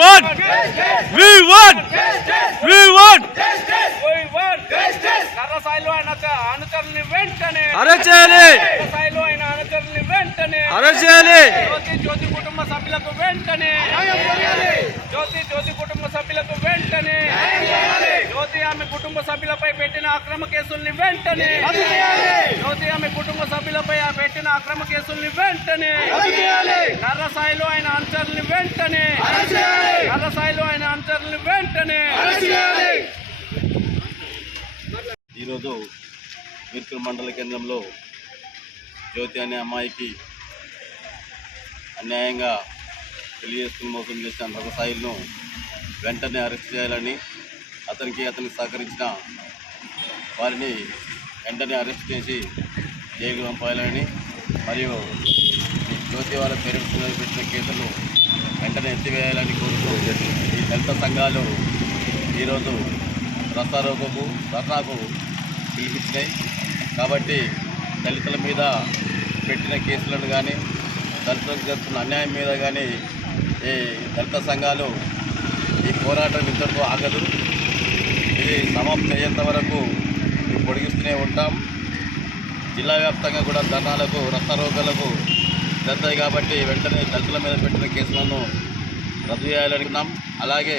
want, we want, we want. నర్రసాయిలో ఆయన అనుచరుల్ని వెంటనే arrest చేయాలి, నర్రసాయిలో ఆయన అనుచరుల్ని వెంటనే అరెస్ట్ చేయాలి. జ్యోతి కుటుంబ సభ్యులకు వెంటనే జ్యోతి కుటుంబ సభ్యులకు వెంటనే జ్యోతి ఆమె కుటుంబ సభ్యులపై పెట్టిన అక్రమ కేసుల్ని వెంటనే జ్యోతి ఆమె కుటుంబ సభ్యులపై పెట్టిన అక్రమ కేసుల్ని వెంటనే నర్రసాయిలో ఆయన అనుచరుల్ని వెంటనే నర్రసాయిలో ఆయన అనుచరుల్ని వెంటనే. ఈరోజు వీర్కల్ మండల కేంద్రంలో జ్యోతి అనే అమ్మాయికి అన్యాయంగా పెళ్లి చేసుకుని మోసం చేసిన నర్రసాయిలను వెంటనే అరెస్ట్ చేయాలని, అతనికి సహకరించిన వారిని వెంటనే అరెస్ట్ చేసి జైలు పంపాలని, మరియు జ్యోతి వాళ్ళ పేరెంట్స్ మీద పెట్టిన కేసులను వెంటనే ఎత్తివేయాలని కోరుతూ ఈ దళిత సంఘాలు ఈరోజు ధర్నాకు పిలిపించినాయి. కాబట్టి దళితుల మీద పెట్టిన కేసులను కానీ దళితులకు జరుగుతున్న అన్యాయం మీద కానీ ఈ దళిత సంఘాలు ఈ పోరాటం ఇంతవరకు ఆగదు. ఇది సమాప్తి అయ్యేంత వరకు పొడిగిస్తూనే ఉంటాం. జిల్లా వ్యాప్తంగా కూడా ధర్నాలకు రస్తారోకలకు జరుగుతాయి. కాబట్టి వెంటనే దళితుల మీద పెట్టిన కేసులను రద్దు చేయాలనుకున్నాం. అలాగే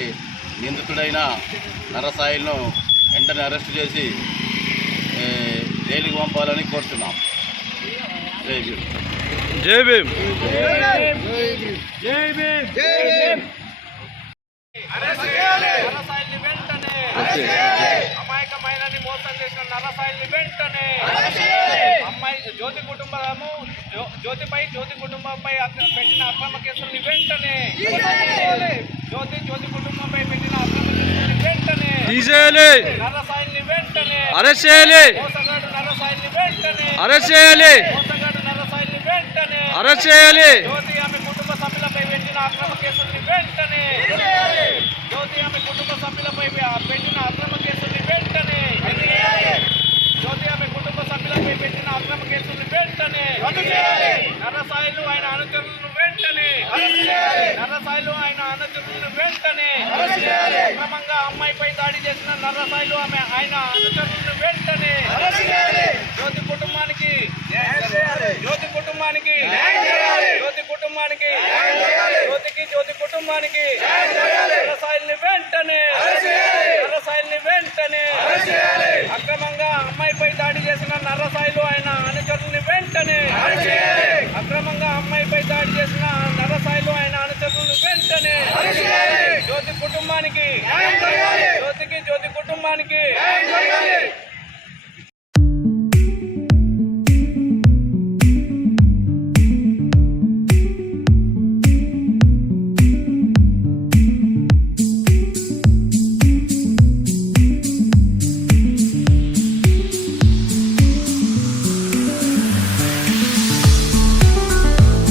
నిందితుడైన నర్రసాయిలను వెంటనే అరెస్ట్ చేసి జైలుకు పంపాలని కోరుతున్నాం. జై భీమ్. జై భీమ్. నర్రసాయిల్ని వెంటనే అమాయకమైనని మోసం చేసిన నర్రసాయిల్ని వెంటనే అమ్మాయి జ్యోతి కుటుంబంపై పెట్టిన అక్రమ కేసుల్ని వెంటనే జ్యోతి కుటుంబంపై పెట్టిన అక్రమ కేసుల్ని వెంటనే తీసేయాలి, నర్రసాయిల్ని వెంటనే అరెస్ట్ చేయాలి, మోసగాడు నర్రసాయిల్ని వెంటనే అరెస్ట్ చేయాలి, మోసగాడు నర్రసాయిల్ని వెంటనే అరెస్ట్ చేయాలి. జ్యోతి ఆమె కుటుంబ సభ్యులపై పెట్టిన అక్రమ కేసుల్ని వెంటనే జ్యోతి ఆమె కుటుంబ సభ్యులపై పెట్టిన అక్రమ కేసుల్ని వెంటనే జ్యోతి ఆమె కుటుంబ సభ్యులపై పెట్టిన అక్రమ కేసుల్ని వెంటనే నర్రసాయిలు ఆయన అనుచరులను వెంటనే నర్రసాయిలు ఆయన అనుచరులను వెంటనే అక్రమంగా అమ్మాయిపై దాడి చేసిన నర్రసాయిలు ఆయన అనుచరులను వెంటనే జ్యోతి కుటుంబానికి జ్యోతి కుటుంబానికి నర్రసాయిల్ని వెంటనే అక్రమంగా అమ్మాయిపై దాడి చేసిన నర్రసాయిలు ఆయన అనుచరుల్ని వెంటనే అక్రమంగా అమ్మాయిపై దాడి చేసిన నర్రసాయిలు ఆయన అనుచరులను వెంటనే జ్యోతి కుటుంబానికి